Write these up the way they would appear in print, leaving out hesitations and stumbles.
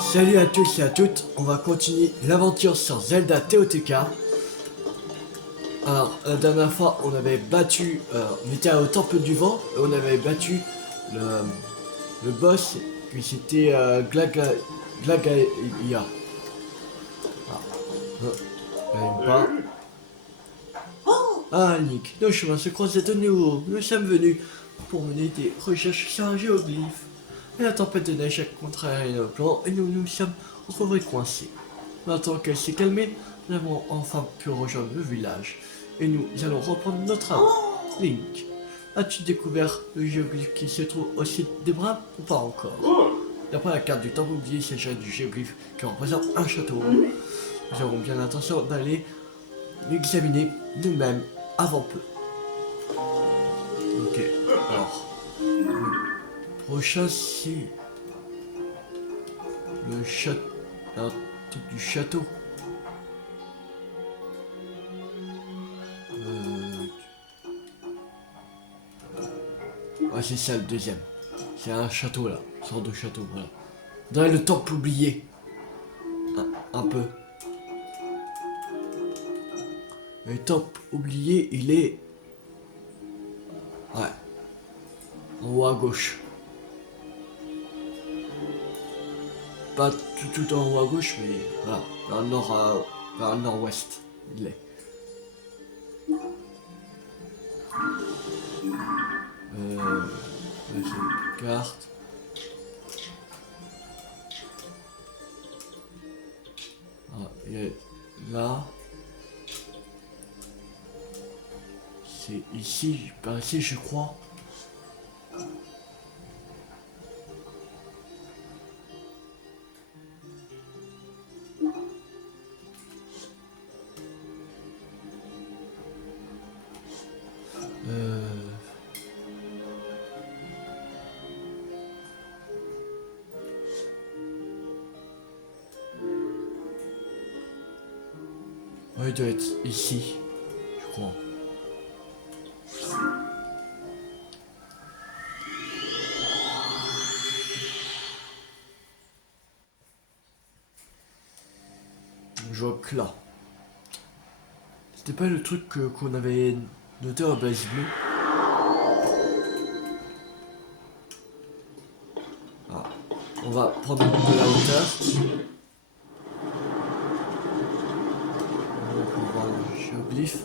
Salut à tous et à toutes, on va continuer l'aventure sur Zelda TOTK. Alors, la dernière fois, on était au Temple du Vent, et on avait battu le boss, qui c'était Glagaia. Ah, j'arrive pas. Ah, Link, nos chemins se croisent de nouveau. Nous sommes venus pour mener des recherches sur un géoglyphe. Mais la tempête de neige a contrarié nos plans et nous nous sommes retrouvés coincés. Maintenant qu'elle s'est calmée, nous avons enfin pu rejoindre le village et nous allons reprendre notre route. Link, as-tu découvert le géoglyphe qui se trouve au site des Braves ou pas encore? D'après la carte du temple oublié, il s'agit du géoglyphe qui représente un château. Nous avons bien l'intention d'aller l'examiner nous-mêmes avant peu. Ok, alors, le prochain c'est le château, un truc du château. Ouais, c'est ça le deuxième. C'est un château là, une sorte de château, voilà. Dans le temple oublié. Un peu. Le temple oublié, il est... Ouais. En haut à gauche. Pas tout en haut à gauche, mais voilà. Vers le nord-ouest, il est. Là, c'est une carte. Ah, il est là. C'est ici, par ici, je crois. Ouais, il doit être ici, je crois. Je vois que là. C'était pas le truc qu'on avait noté en base bleue. Ah. On va prendre de la hauteur. On va voir le géoglyphe.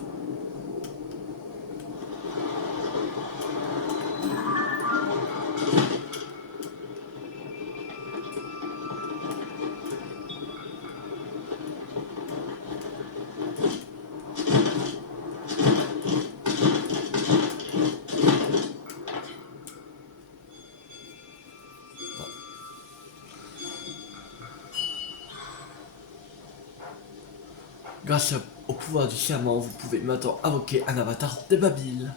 Grâce au pouvoir du serment, vous pouvez maintenant invoquer un avatar de Babil.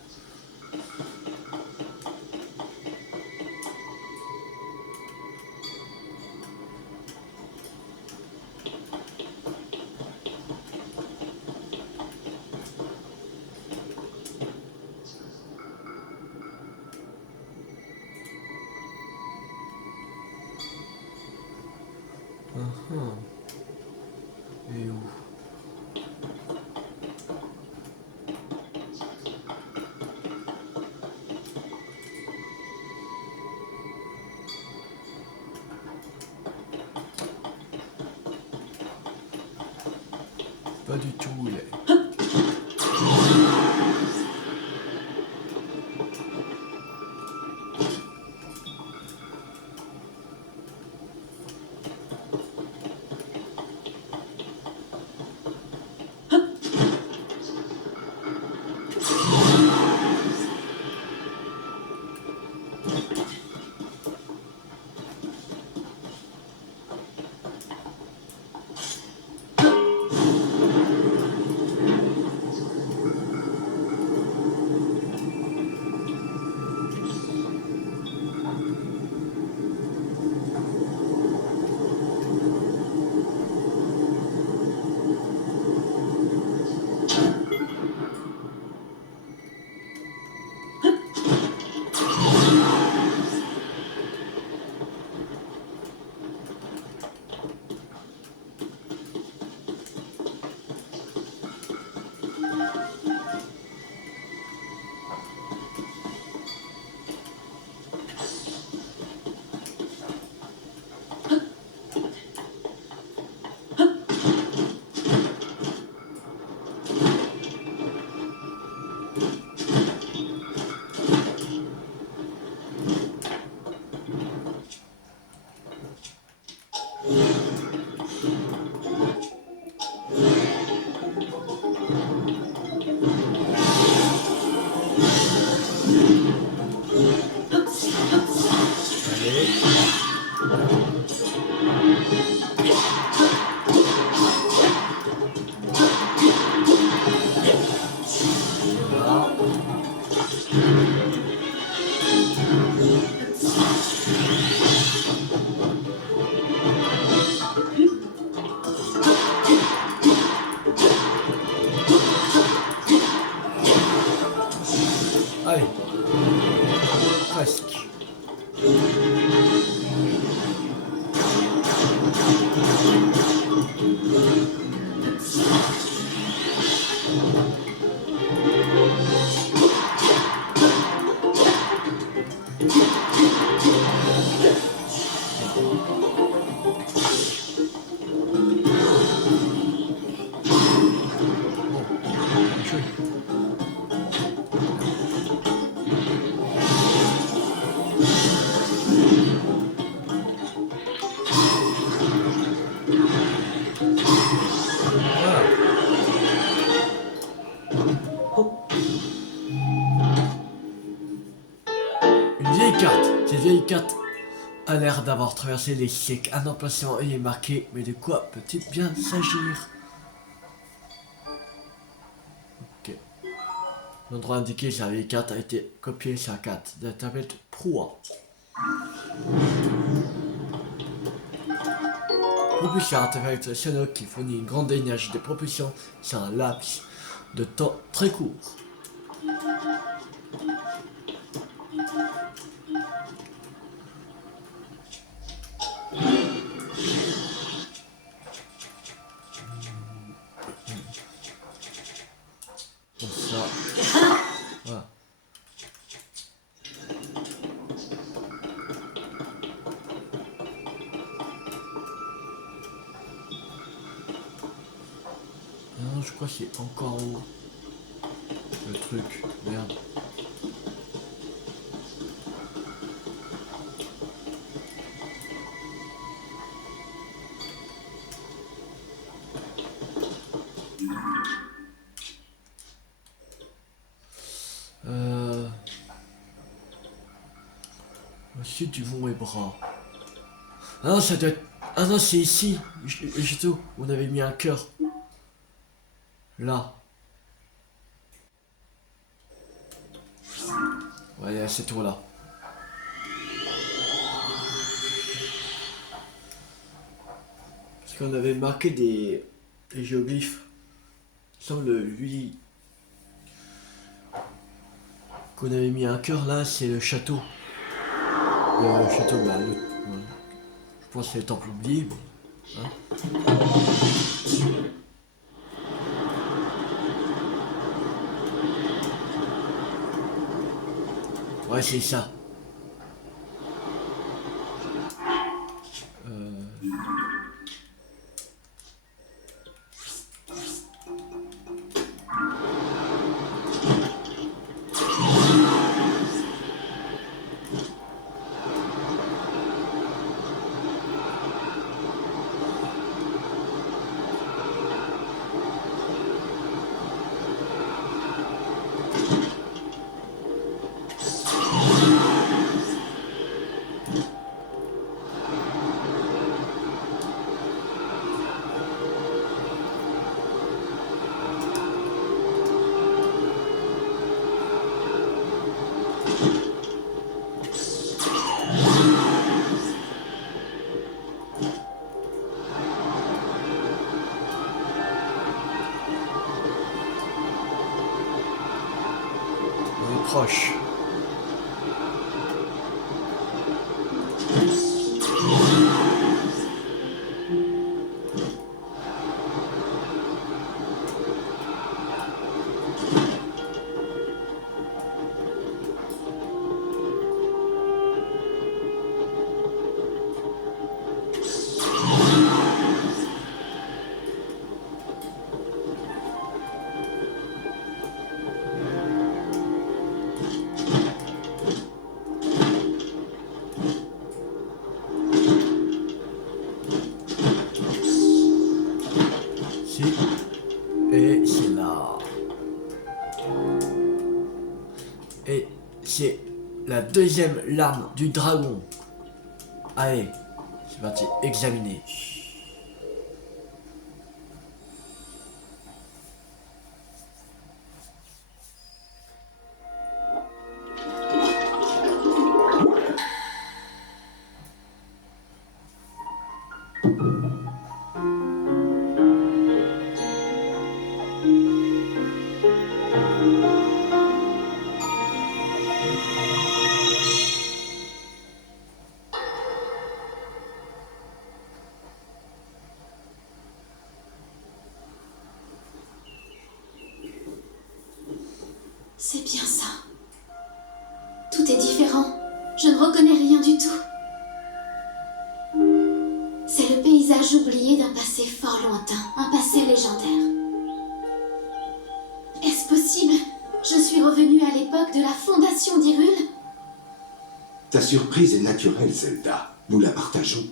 Et où? Pas du tout où il est. Voilà. Allez. Presque. Voilà. Hop. Une vieille carte. Cette vieille carte a l'air d'avoir traversé les siècles. Un emplacement y est marqué, mais de quoi peut-il bien s'agir? Ok. L'endroit indiqué sur la vieille carte a été copié sur la carte de la tablette Proa. Propulsion artefact sonore qui fournit une grande énergie de propulsion sur un laps de temps très court. Comme ça. Voilà. Non, je crois que c'est encore haut. Le truc, merde. Ensuite, du vont mes bras. Ah non, ça doit être... Ah non, c'est ici. Juste où on avait mis un cœur. Là. Ouais, il y a cette tour-là. Parce qu'on avait marqué des géoglyphes. Il semble, lui... qu'on avait mis un cœur là, c'est le château. Le château, bah, ouais. Je pense que c'est le temple oublié, mais... Hein. Ouais, c'est ça. On est proche. Et c'est là. Et c'est la deuxième lame du dragon. Allez, C'est parti, examiner. C'est bien ça. Tout est différent. Je ne reconnais rien du tout. C'est le paysage oublié d'un passé fort lointain, un passé légendaire. Est-ce possible? Je suis revenue à l'époque de la fondation d'Hyrule? Ta surprise est naturelle, Zelda. Nous la partageons.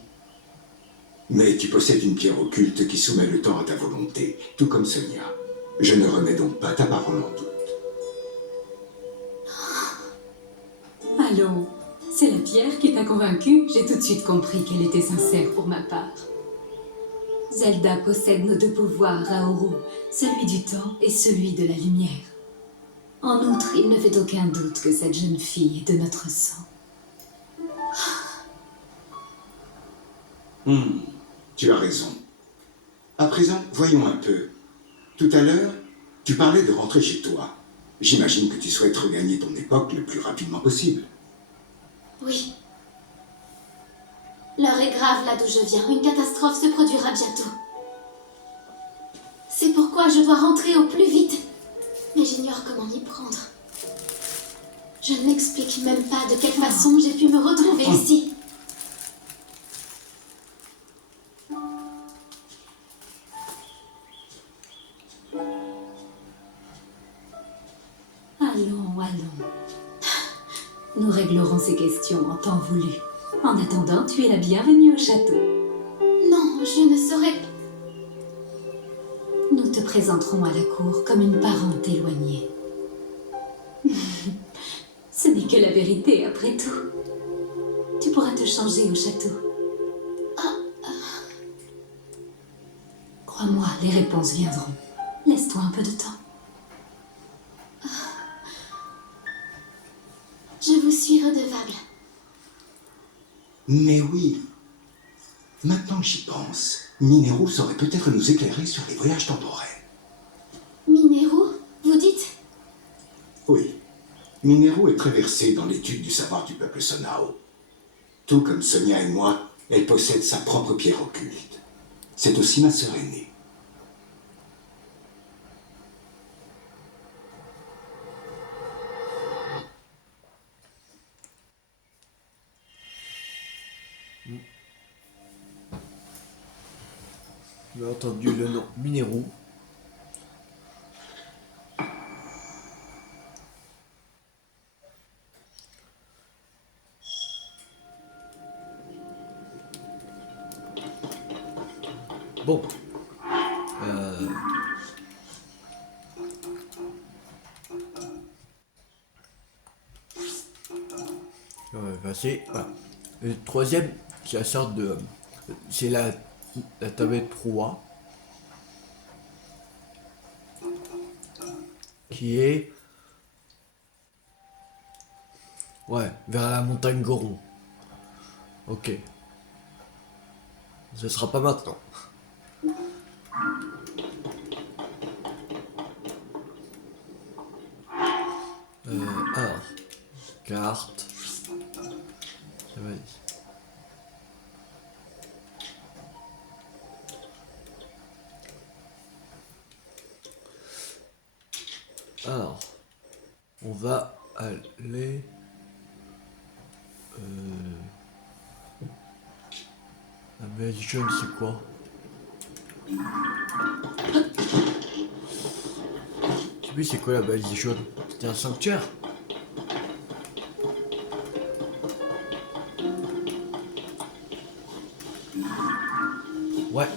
Mais tu possèdes une pierre occulte qui soumet le temps à ta volonté, tout comme Sonia. Je ne remets donc pas ta parole en doute. Allons, c'est la pierre qui t'a convaincue. J'ai tout de suite compris qu'elle était sincère pour ma part. Zelda possède nos deux pouvoirs, Raoru, celui du temps et celui de la lumière. En outre, il ne fait aucun doute que cette jeune fille est de notre sang. Tu as raison. À présent, voyons un peu. Tout à l'heure, tu parlais de rentrer chez toi. J'imagine que tu souhaites regagner ton époque le plus rapidement possible. Oui. L'heure est grave là d'où je viens. Une catastrophe se produira bientôt. C'est pourquoi je dois rentrer au plus vite. Mais j'ignore comment m'y prendre. Je ne m'explique même pas de quelle façon j'ai pu me retrouver ici. Allons. Nous réglerons ces questions en temps voulu. En attendant, tu es la bienvenue au château. Non, je ne saurais... Nous te présenterons à la cour comme une parente éloignée. Ce n'est que la vérité, après tout. Tu pourras te changer au château. Crois-moi, les réponses viendront. Laisse-toi un peu de temps. Je vous suis redevable. Mais oui. Maintenant que j'y pense, Mineru saurait peut-être nous éclairer sur les voyages temporels. Mineru, vous dites? Oui. Mineru est très versée dans l'étude du savoir du peuple Sonao. Tout comme Sonia et moi, elle possède sa propre pierre occulte. C'est aussi ma sœur aînée. J'ai entendu le nom Mineru. Bon. On va passer. Voilà. Le troisième, c'est la sorte de. C'est la tablette 3. Qui est. Ouais, vers la montagne Goron. Ok. Ce sera pas maintenant. Alors. Carte. Ça va ici. Alors. On va aller. La magie jaune, c'est quoi? Je sais plus c'est quoi la magie jaune. C'était un sanctuaire. Ouais.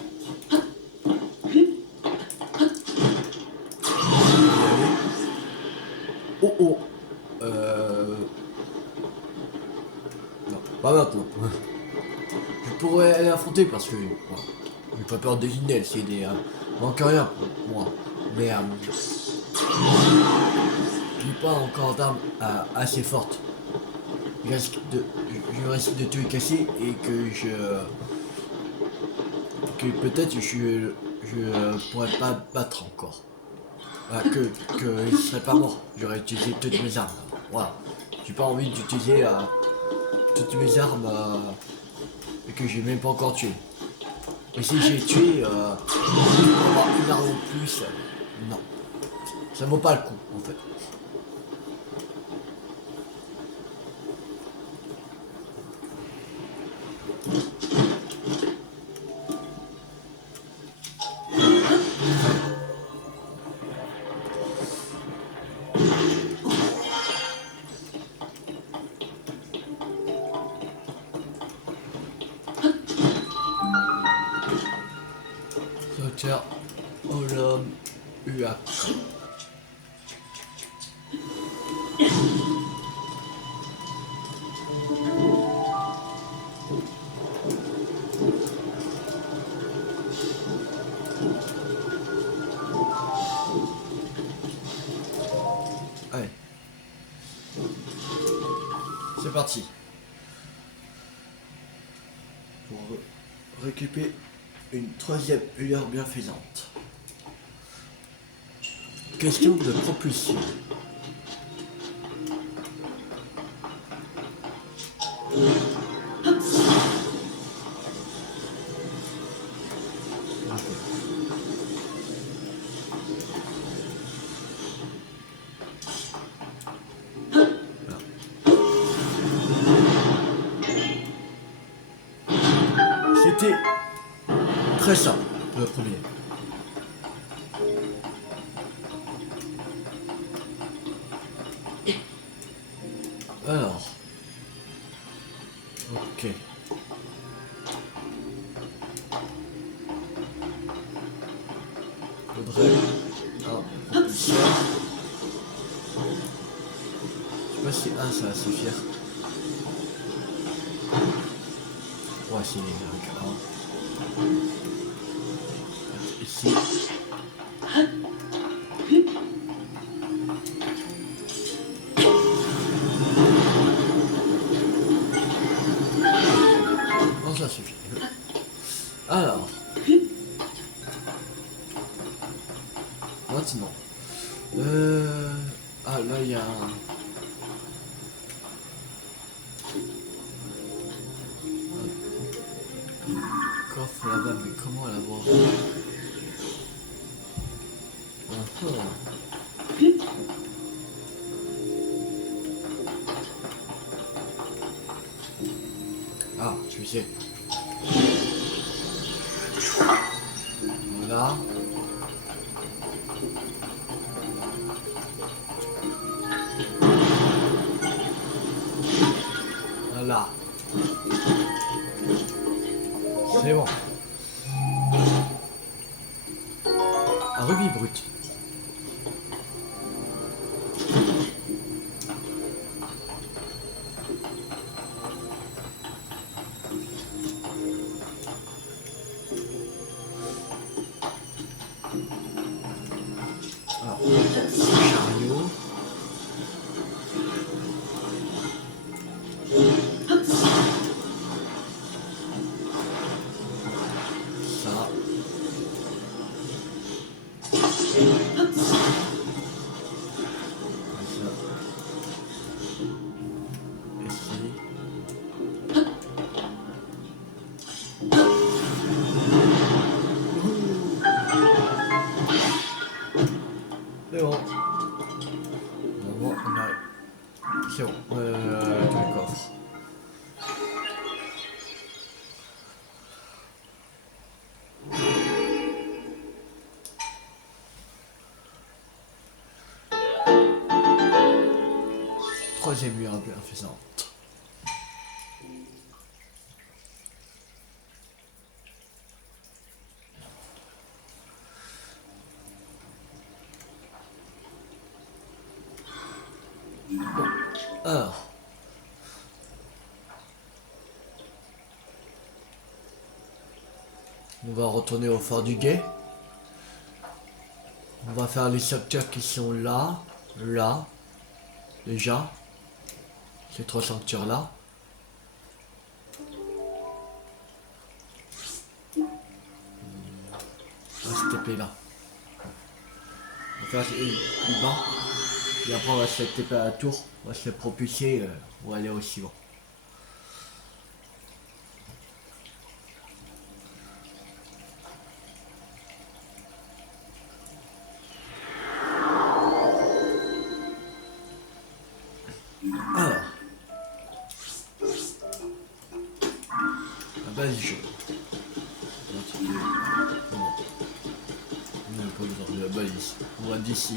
Oh oh. Non, pas maintenant. pourrais l'affronter parce que bon, j'ai pas peur des Inels, c'est des manque rien pour moi. Mais j'ai pas encore d'armes assez fortes. Je risque de tout casser et que peut-être je pourrais pas battre encore. Voilà, que je serais pas mort. J'aurais utilisé toutes mes armes. Voilà. J'ai pas envie d'utiliser toutes mes armes et que j'ai même pas encore tué. Et si j'ai tué pour avoir une arme en plus, non. Ça vaut pas le coup en fait. Sauteur au l'homme UAC. Allez. C'est parti. Pour récupérer une troisième lueur bienfaisante. Question de propulsion. C'était très simple, le premier. Alors. Ok. Faudrait un propulseur. Je sais pas si un ça va suffire. Ouais, c'est un. Ici. Non, ça suffit. Alors. Maintenant. Ah, là, il y a un coffre là-bas, mais comment l'avoir? Ah, tu sais. Voilà. Voilà. C'est bon. Un rubis brut. Alors, chariot. Ça. C'est bon. On arrive. C'est bon. Tous les coffres. Troisième lueur bienfaisante. Bon. Alors. On va retourner au fort du guet. On va faire les sanctuaires qui sont là, là, déjà. Ces 3 sanctuaires là. On va se taper là. On va faire plus bas. Et après on va se taper à la tour. On va se propulser ou aller au suivant. Alors, la base du jeu. On n'a pas besoin de la base ici. On va d'ici.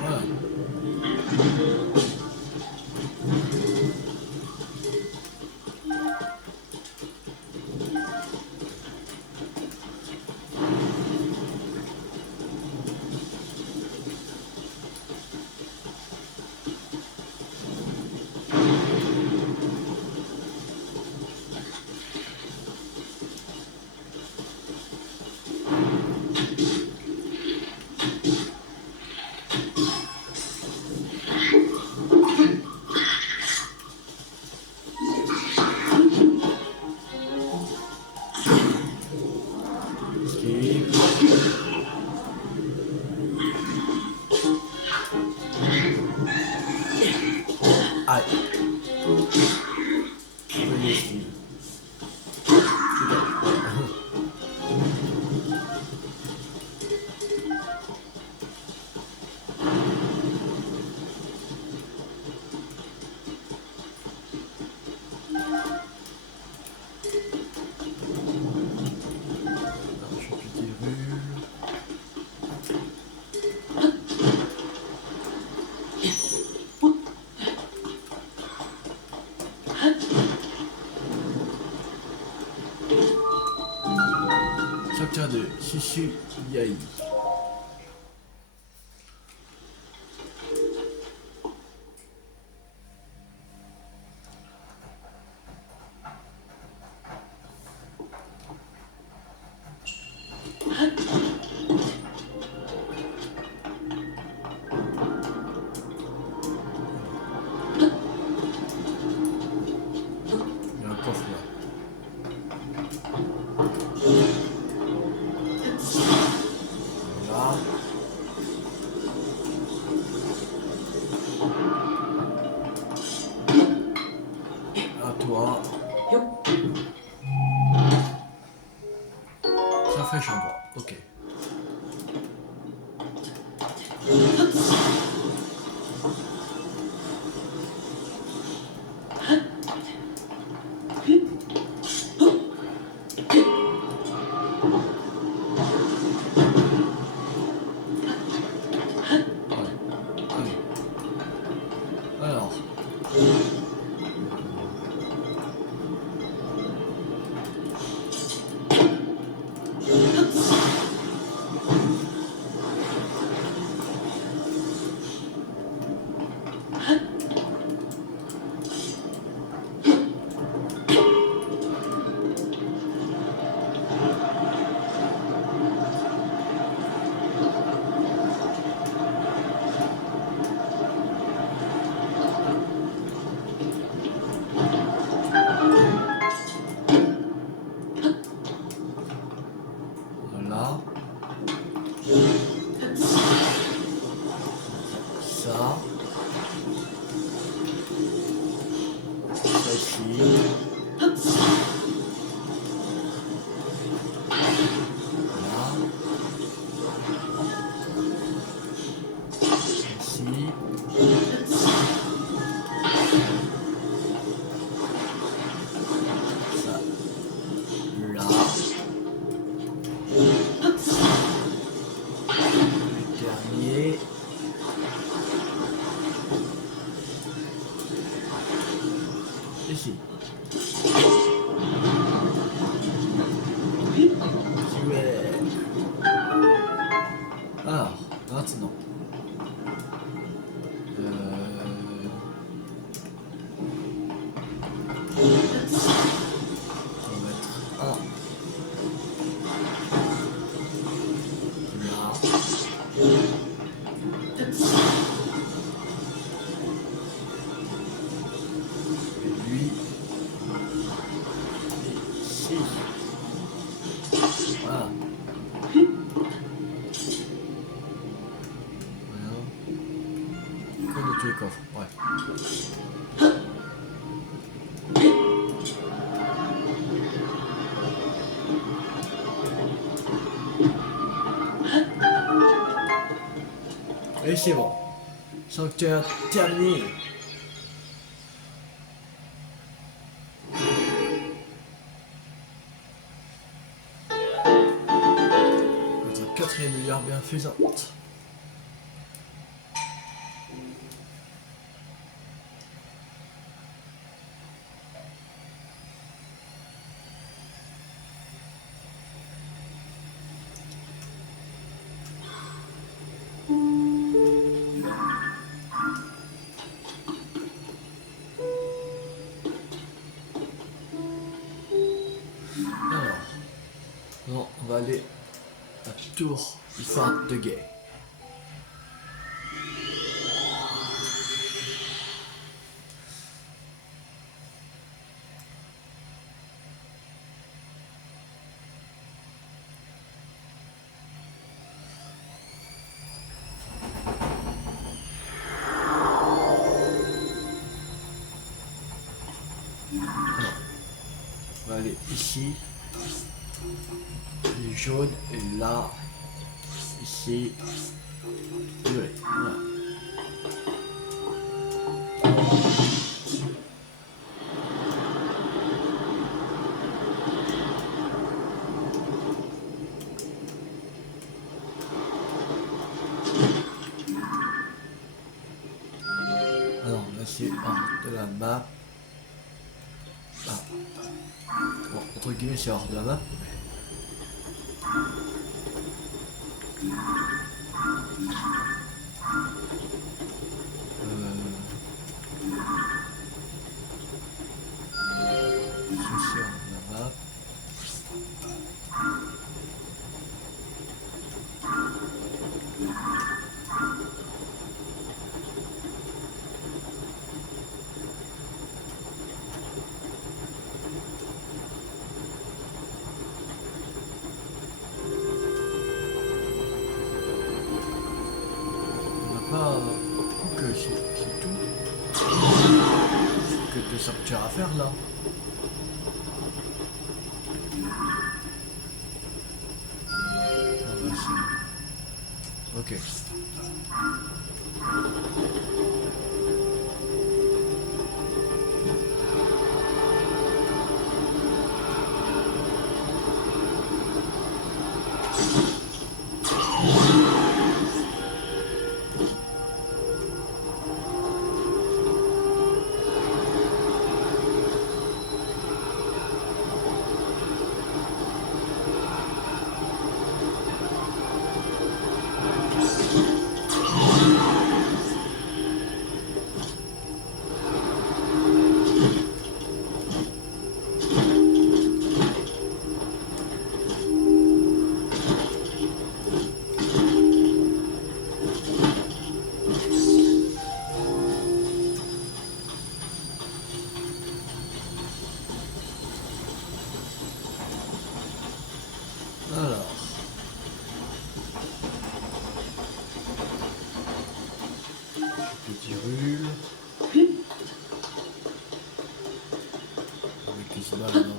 Voilà. Aïe. Venez, Steve. Sanctuaire de Shishu Yai. Il y a un coffre là. Là. À toi. Ça fait chambre. Ok. Allez. Alors. ici. Ici. Ouais. Alors, maintenant. On va mettre un. Là. Et lui. Ici. Voilà. Voilà. Quoi de tous les coffres, ouais. Et c'est bon. Sanctuaire terminé. Notre 4e lumière bienfaisante. Alors, non, on va aller à Tour du phare de Guet. On va aller ici. Les jaunes et là. Ici. Violet. Voilà. Alors, là c'est hors de la map. Ah. Bon, entre guillemets, c'est hors de la map. C'est hors de la map. Pas que c'est tout. Que de sanctuaires à faire là. Ah bah c'est... Ok. se bat maintenant.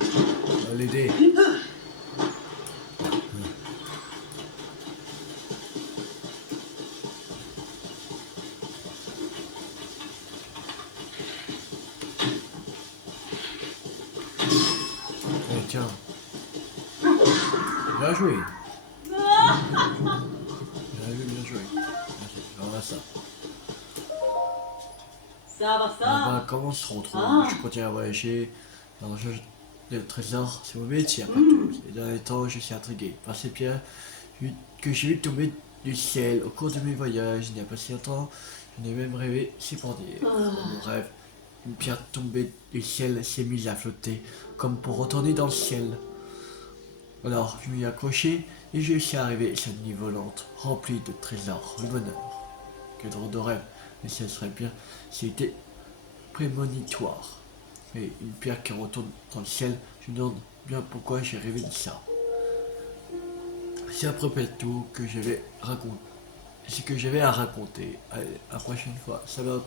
On va l'aider. Eh, tiens. Bien joué. Bien joué. Merci, voilà ça. Bah, comment on se retrouve? Je continue à voyager dans le jeu de trésors, c'est mon métier après tout. Ces derniers temps, je suis intrigué par ces pierres que j'ai vu tomber du ciel au cours de mes voyages. Il n'y a pas si longtemps, j'en ai même rêvé, c'est pour dire. Dans mon rêve, une pierre tombée du ciel s'est mise à flotter, comme pour retourner dans le ciel. Alors, je m'y ai accroché et je suis arrivé à cette nuit volante, remplie de trésors, le bonheur. Que drôle de rêve, mais ce serait bien si c'était prémonitoire. Mais une pierre qui retourne dans le ciel, je me demande bien pourquoi j'ai rêvé de ça. C'est à peu près tout que je vais raconter. C'est que j'avais à raconter. Allez, à la prochaine fois. Salut.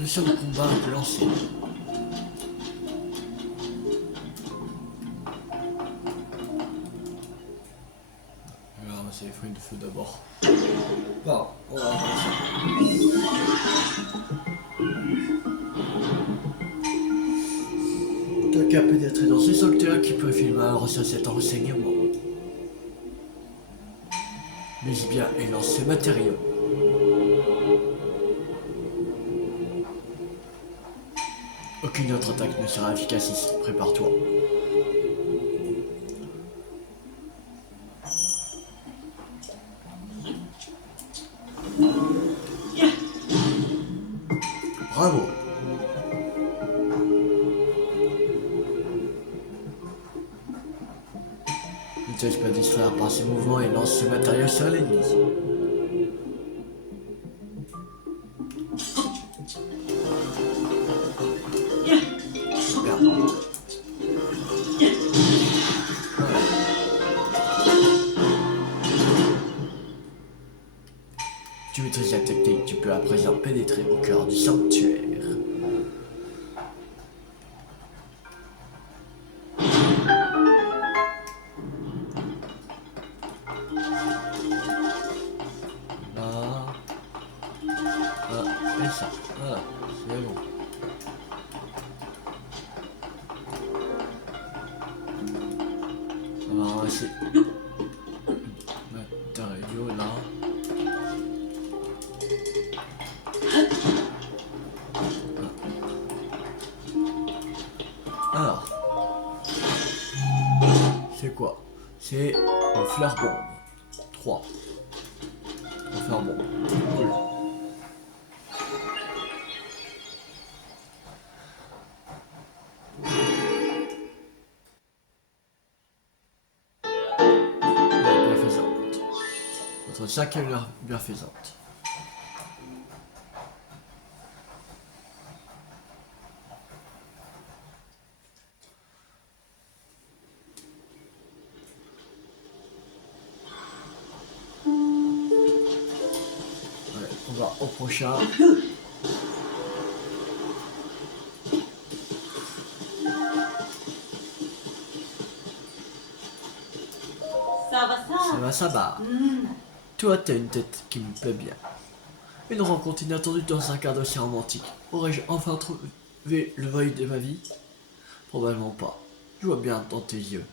Le seul combat est lancé. On va ramasser les fruits de feu d'abord. Bon, on va ramasser. T'as qu'à pénétrer dans ce sanctuaire qui purifie le mal, reçoit cet enseignement. Mise bien et lance ce matériau. Aucune autre attaque ne sera efficace ici, prépare-toi. Bravo. Ne te laisse pas distraire par ces mouvements et lance ce matériau sur l'ennemi. Tu maîtrises la technique, tu peux à présent pénétrer au cœur du sanctuaire. Là. Et ça. Voilà, c'est bon. On va ramasser matériau là. Alors, c'est quoi? C'est une fleur bombe. 3. Une fleur bombe. Cool. Bienfaisante. Notre cinquième bienfaisante. On va au prochain. Ça va. Toi, t'as une tête qui me plaît bien. Une rencontre inattendue dans un cadre aussi romantique. Aurais-je enfin trouvé le voile de ma vie? Probablement pas. Je vois bien dans tes yeux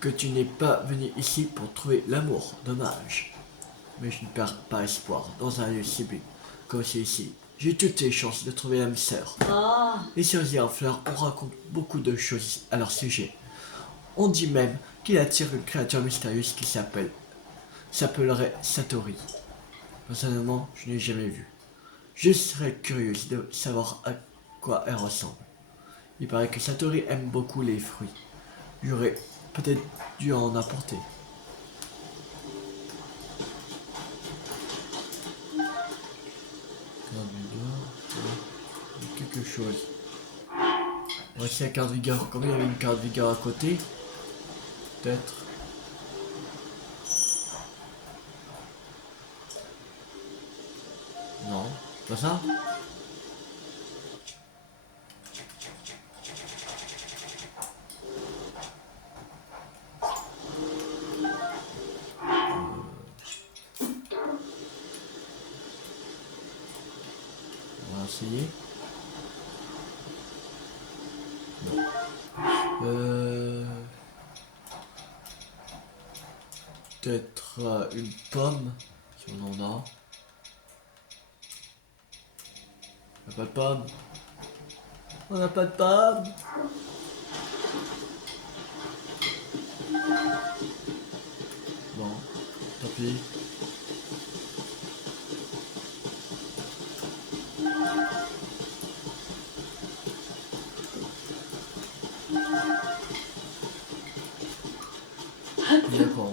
que tu n'es pas venu ici pour trouver l'amour. Dommage. Mais je ne perds pas espoir dans un lieu si beau comme celui-ci. J'ai toutes les chances de trouver l'âme sœur. Les cerisiers en fleurs, on raconte beaucoup de choses à leur sujet. On dit même qu'il attire une créature mystérieuse qui s'appellerait Satori. Personnellement, je n'ai jamais vu. Je serais curieuse de savoir à quoi elle ressemble. Il paraît que Satori aime beaucoup les fruits. J'aurais peut-être dû en apporter. Quelque chose. Voici la carte vigueur. Comme il y avait une carte vigueur à côté, peut-être. Non, pas ça. On va essayer. Non. Peut-être une pomme, si on en a. On n'a pas de pomme. On n'a pas de pomme. Bon, tant pis. D'accord.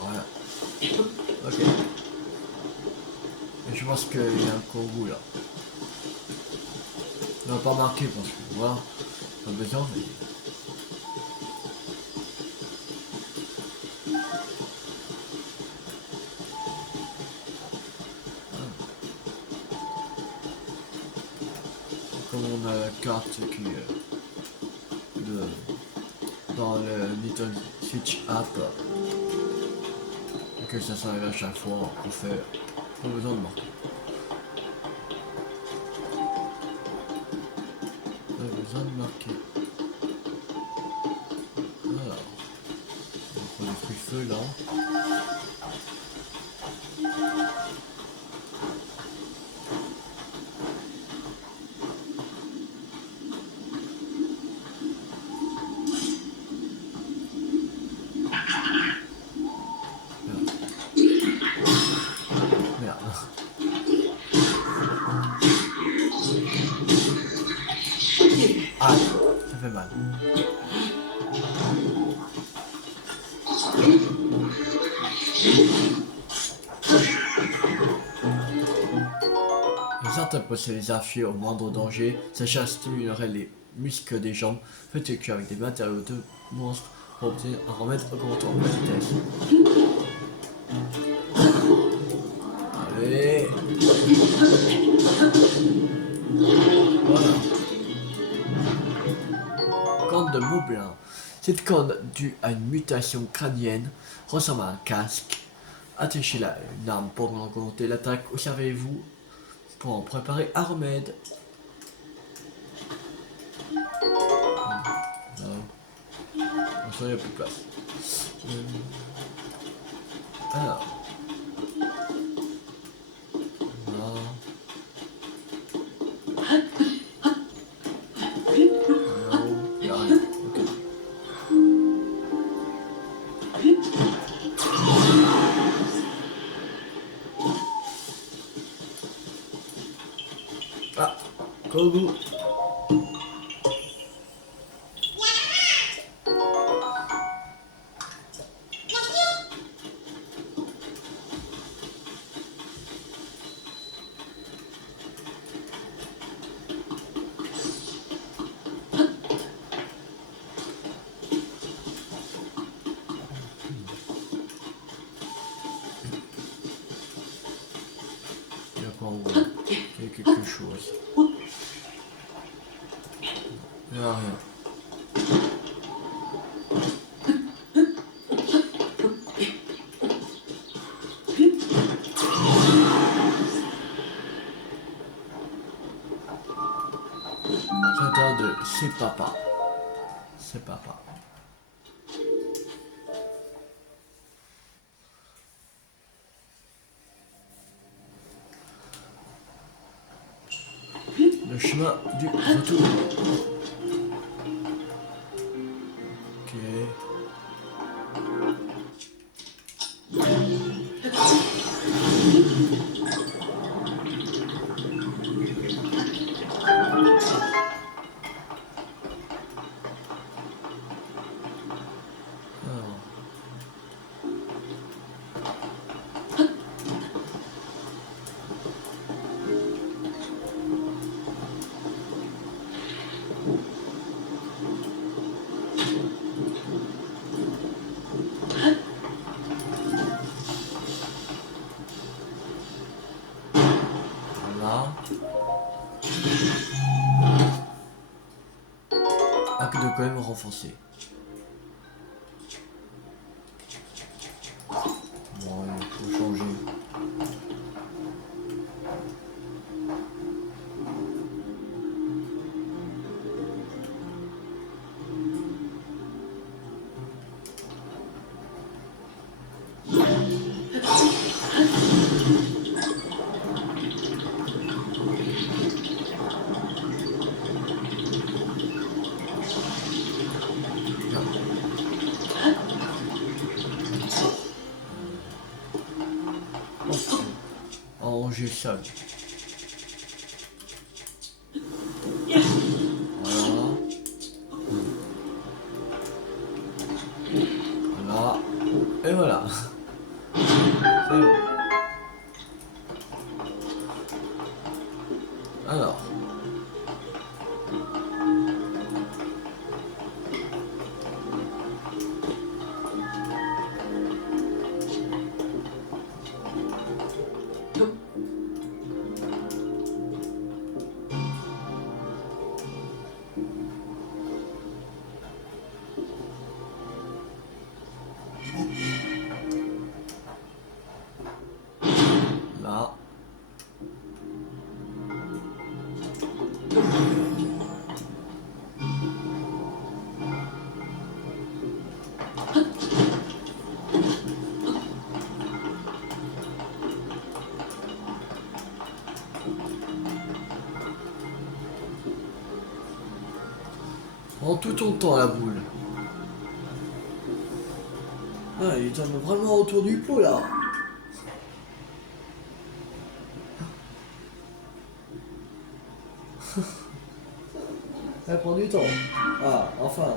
Voilà. Ok. Et je pense qu'il y a un kangourou là. On va pas marquer parce que voilà, pas besoin mais. Comme on a la carte qui dans le Nintendo Switch app et que ça s'arrive à chaque fois, on fait pas besoin de marquer. Pas besoin de marquer. Alors, on prend les fruits feu là. Ah, ça fait mal. Les certains possèdent les affiers au moindre danger, sachant stimulerait les muscles des jambes, fait que avec des matériaux de monstres pour obtenir un remède augmentant la vitesse. Allez. Voilà. Corne de Moblin. Cette corne, due à une mutation crânienne, ressemble à un casque. Attachez-la à une arme pour augmenter l'attaque. Où servez-vous pour en préparer un remède? Il n'y a plus de place. Alors. Voilà. Il n'y a rien. Ok. Ah, Kogu. Il y a quoi en haut? Il y a quelque chose. Il n'y a rien. J'entends de c'est papa. C'est papa. Le chemin du retour. Acte de quand même renforcé. Bon, il faut changer. Oh, j'ai ça. Voilà. Voilà. Et voilà. C'est bon. Alors. Là. Prends tout ton temps la boule. Ah, il tourne vraiment autour du pot là. Elle prend du temps. Ah, enfin.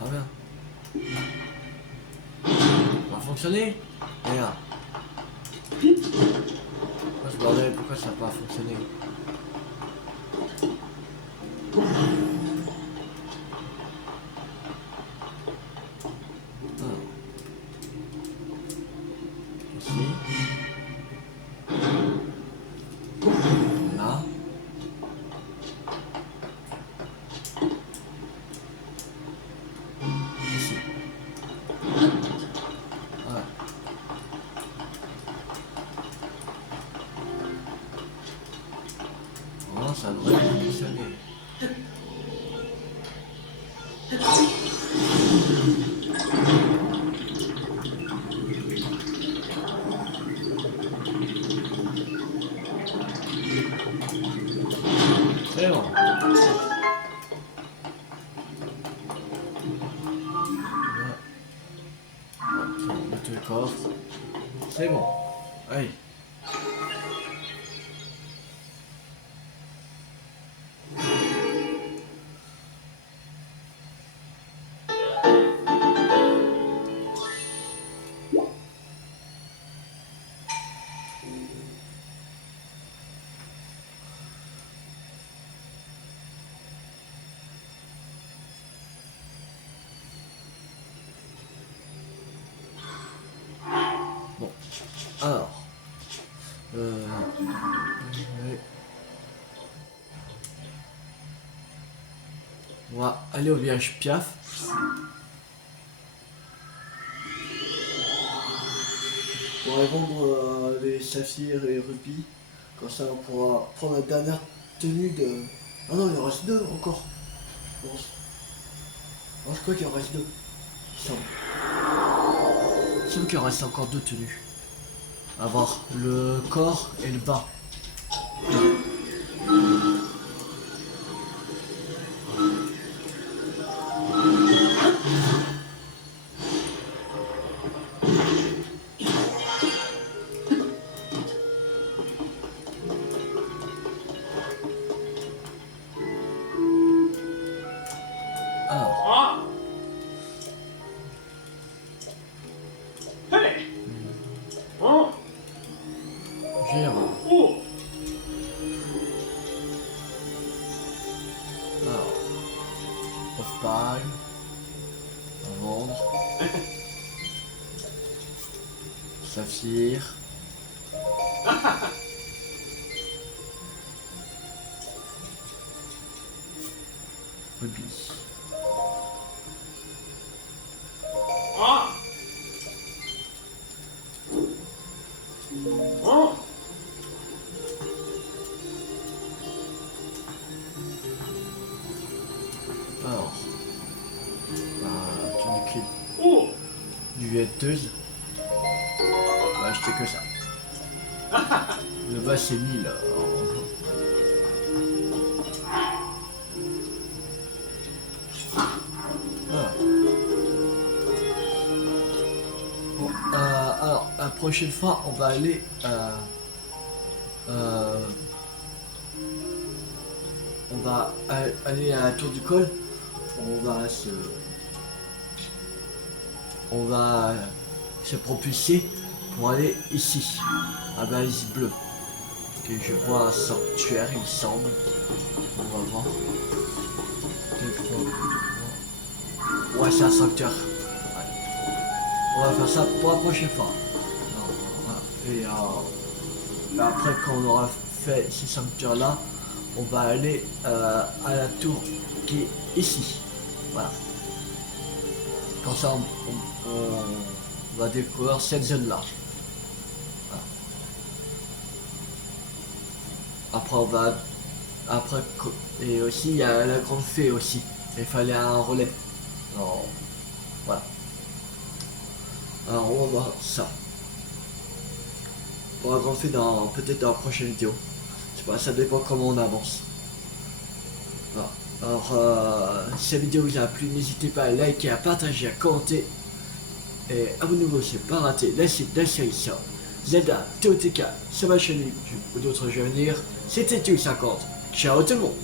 Ah merde. Ça va fonctionner? Merde. Pourquoi ce bordel? Pourquoi ça n'a pas fonctionné? Ici. Là. Ici. Ouais. Oh, ça devrait fonctionner. C'est bon. Ok, on met le coffre. C'est bon. Allez. Bon. Alors. Ouais. On va aller au village Piaf. Pour vendre les saphirs et les rubis. Comme ça, on pourra prendre la dernière tenue de... Ah non, il en reste deux encore. Je pense. Non, je crois qu'il en reste deux. Il semble. Il semble qu'il en reste encore deux tenues. Avoir le corps et le bas. Ah. Opale. À vendre. Saphir. Rubis. Alors, tourniquet du vêteuse. On va acheter que ça. Le bas c'est 1000. Voilà. Bon, alors, la prochaine fois, on va aller on va aller à la tour du col. On va se propulser pour aller ici, à balise bleue. Ok, je vois un sanctuaire, il me semble. On va voir. Ouais, c'est un sanctuaire. Ouais. On va faire ça pour la prochaine fois. Et après, quand on aura fait ces sanctuaires là, on va aller à la tour qui est ici. Voilà. Comme ça, on va découvrir cette zone là. Voilà. Après, on va. Après, et aussi, il y a la grande fée aussi. Il fallait un relais. Alors, voilà. Alors, on va voir ça. On va grande fée peut-être dans la prochaine vidéo. Je sais pas, ça dépend comment on avance. Voilà. Alors, si la vidéo vous a plu, n'hésitez pas à liker, à partager, à commenter. Et abonnez-vous si pas raté la suite de la série sur Zelda TOTK sur ma chaîne YouTube ou d'autres jeux à venir. C'était Tuc50. Ciao tout le monde.